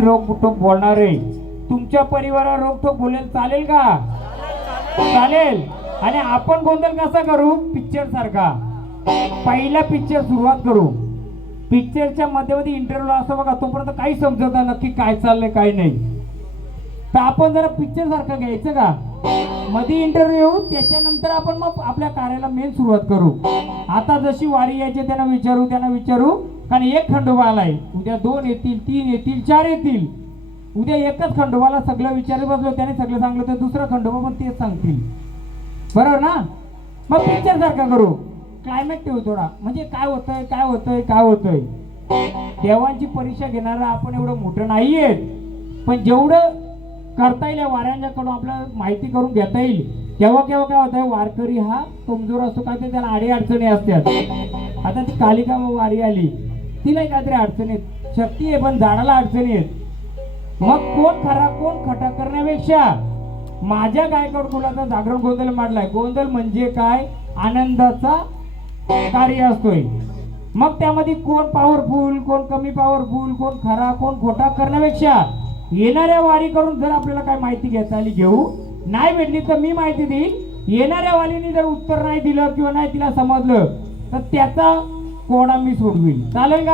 तुम्ही रोखटोक बोलणार आहे. तुमच्या परिवारावर तो बोलेल चालेल का? चालेल. आणि आपण गोंधळ कसा करू? पिक्चर सारखा. पहिला पिक्चर सुरुवात करू. पिक्चरच्या मध्यमध्ये इंटरव्ह्यू असं बघा तोपर्यंत काही समजत नाही नक्की काय चाललंय काय नाही. तर आपण जरा पिक्चर सारखं घ्यायचं का? मध्ये इंटरव्ह्यू येऊ त्याच्यानंतर आपण मग आपल्या कार्याला मेन सुरुवात करू. आता जशी वारी यायची त्यांना विचारू त्यांना विचारू. कारण एक खंडोबा आलाय उद्या दोन येतील तीन येतील चार येतील. उद्या एकच खंडोबाला सगळं विचारत बसलो त्याने सगळं सांगलं तर दुसरा खंडोबा पण तेच सांगतील. बरोबर ना? मग पिक्चर सारखा करू. क्लायमेट ठेवू थोडा. म्हणजे काय होतंय काय होतंय काय होतंय? देवांची परीक्षा घेणारा आपण एवढं मोठं नाहीये पण जेवढं करता येईल या वाऱ्यांच्याकडून आपल्याला माहिती करून घेता येईल. केव्हा केव्हा काय होतंय? वारकरी हा कमजोर असतो काय ते त्याला आडी अडचणी असतात. आता ती कालिका वारी आली. तिला काहीतरी अडचणी आहेत. शक्ती आहे पण झाडाला अडचणी आहेत. मग कोण खरा कोण खटा करण्यापेक्षा माझ्या गायकवाड कुलाचा जागरण गोंधळ मांडलाय? गोंधळ म्हणजे काय? आनंदाचा कार्य असतोय. मग त्यामध्ये कोण पॉवरफुल कोण कमी पॉवरफुल कोण खरा कोण खोटा करण्यापेक्षा येणाऱ्या वारी करून जर आपल्याला काय माहिती घेता आली घेऊ नाही भेटली तर मी माहिती देईल. येणाऱ्या वालीने जर उत्तर नाही दिलं किंवा नाही तिला समजलं तर त्याचा कोडा मी सोडवील चालेल का?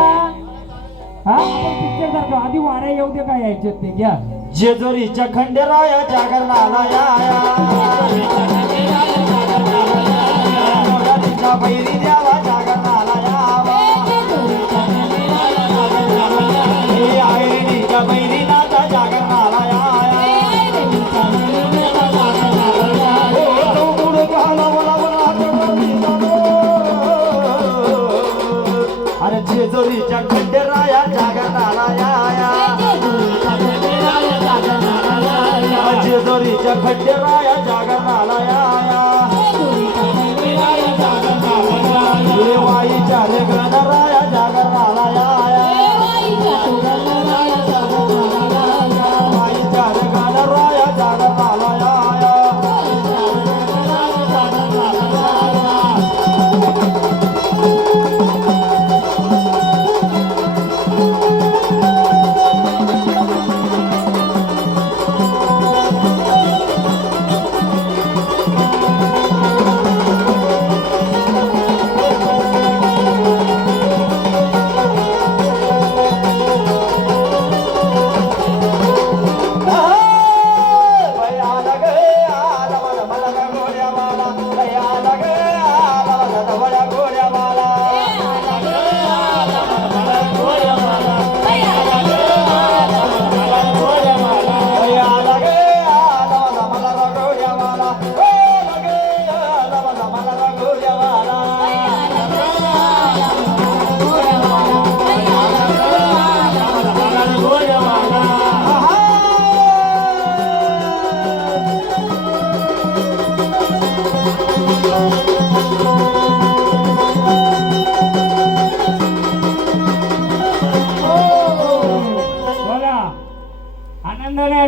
हा? पिक्चर सारखं. आधी वाऱ्या येऊ दे काय यायच्यात ते. घ्या. जेजुरीच्या खंडेराया जागरणाला या मोरारीच्या जेजुरीच्या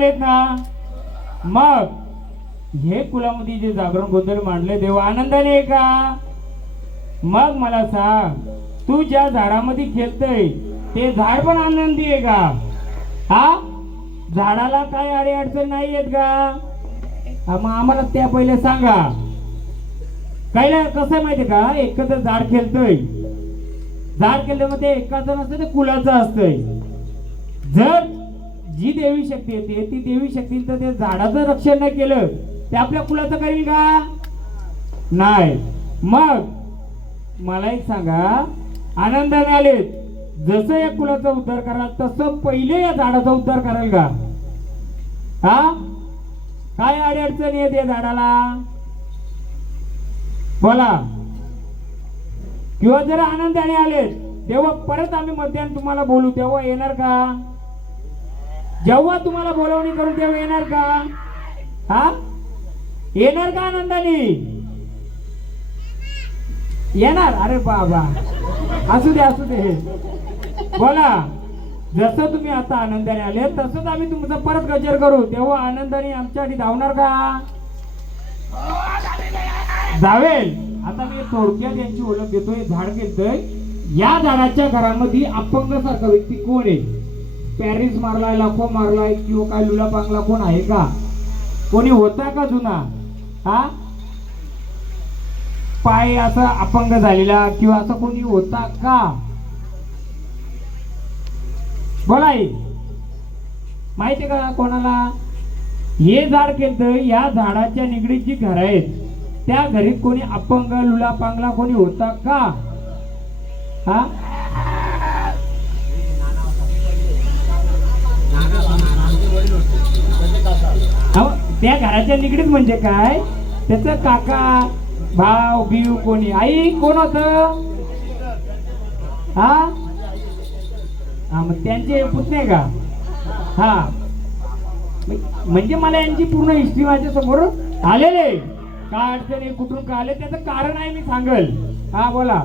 आहेत ना? मग हे कुलामध्ये जे जागरण गोंधळ मांडले देव आनंदाने आहे का? मग मला सांग तू ज्या झाडामध्ये खेळतय ते झाड पण आनंदी आहे का? हा? झाडाला काय अडी अडचण नाही येत का? मग आम्हाला त्या पहिले सांगा. काय ना कसं आहे माहितीये का? एकत्र झाड खेळतोय. झाड खेळल्यामध्ये एकाच एकाचं नसतं ते कुलाचं असतंय. जर जी देवी शक्ती येते ती देवी शक्ती तर ते झाडाचं रक्षण नाही केलं. ते आपल्या कुलाचं करेल का? नाही. मग मला एक सांगा. आनंदाने आले जसं या कुलाचा उद्धार कराल तसं पहिले या झाडाचा उद्धार कराल का? हा? काय अडचण येत या झाडाला? बोला. किंवा जर आनंदाने आले तेव्हा परत आम्ही मध्यान तुम्हाला बोलू तेव्हा येणार का? जेव्हा तुम्हाला बोलवणी करून तेव्हा येणार का? हा? येणार का आनंदाने? येणार? अरे बाबा. असू दे असू दे. बोला. जसं तुम्ही आता आनंदाने आले तसंच आम्ही तुमचं परत गजर करू. तेव्हा आनंदाने आमच्यासाठी धावणार का? जावेल आता मी थोडक्यात यांची ओळख देतोय झाड घेतोय. या झाडाच्या घरामध्ये अपंग सारखा व्यक्ती कोण आहे? पॅरिस मारलाय लाखो मारलाय किंवा काय लुला पांगला कोण आहे का? कोणी होता का जुना? हा? पाय असं अपंग झालेला किंवा असं कोणी होता का? बोला आई. माहिती का कोणाला? हे झाड केलं या झाडाच्या निगडीत जी घर आहेत. त्या घरीत कोणी अपंग लुला पांगला कोणी होता का? हा? अहो, त्या घराच्या निगडीत म्हणजे काय? त्याच काका भाव बिव कोणी? आई कोण होत? हा? हा मग त्यांचे पुतणे का? हा. म्हणजे मला यांची पूर्ण हिस्ट्री माझ्यासमोर आलेले काय अडचण आहे कुठून का आले त्याचं कारण आहे मी सांगल. हा बोला.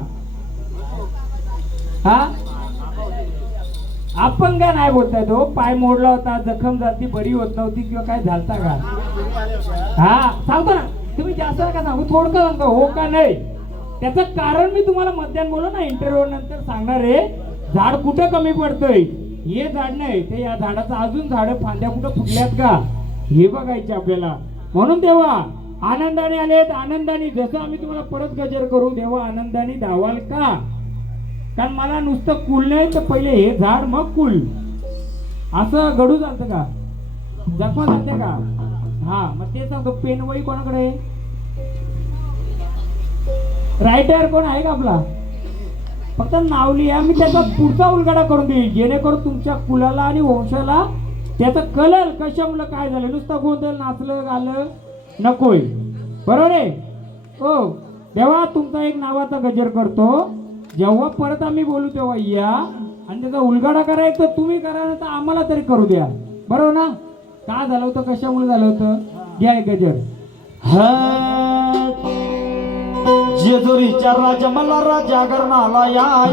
हा? आपण का नाही बोलताय तो? पाय मोडला होता जखम झाली बरी होत नव्हती किंवा काय झालता का? हा सांगतो ना. तुम्ही जास्त नका सांगू थोडकं सांगतो. हो का नाही? त्याचं कारण मी तुम्हाला मध्यान बोललो ना इंटरव्ह्यू नंतर सांगणार आहे. झाड कुठं कमी पडतंय? हे झाड नाही ते या झाडाचं अजून झाड फांद्या कुठं फुटल्यात का? हे बघायचे आपल्याला. म्हणून तेव्हा आनंदाने आलेत आनंदाने जसं आम्ही तुम्हाला परत गजर करू तेव्हा आनंदाने धावाल का? कारण मला नुसतं कुल नाही तर पहिले हे झाड मग कुल असं घडू चालतं का? जखमा चालते का? हा मग ते सांगतो पेनवळी कोणाकडे रायटर कोण आहे का आपला? फक्त नाव लिहा मी त्याचा पुढचा उलगडा करून देईल. जेणेकरून तुमच्या कुलाला आणि वंशाला त्याचं कलर कशामुळं काय झालं? नुसतं गोंधळ नाचलं गालं नकोय. बरोबर आहे? हो. तेव्हा तुमचा एक नावाचा गजर करतो. जेव्हा परत आम्ही बोलू तेव्हा या. आणि त्याचा उलगडा करायचा तुम्ही करा तर आम्हाला तरी करू द्या. बरोबर ना? काय झालं होतं? कशामुळे झालं होतं? घ्या एक गजर. जेजुरीच्या राजा मला राजा करणाला या.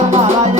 द्यावा जागरणाला या या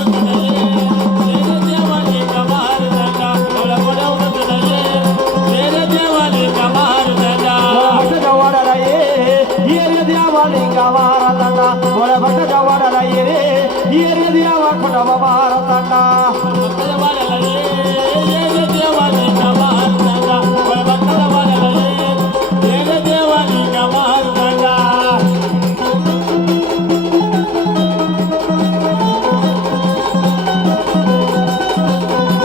ಈ ರೀತಿಯ ಕೊಡವ ಭಾರತಣ್ಣ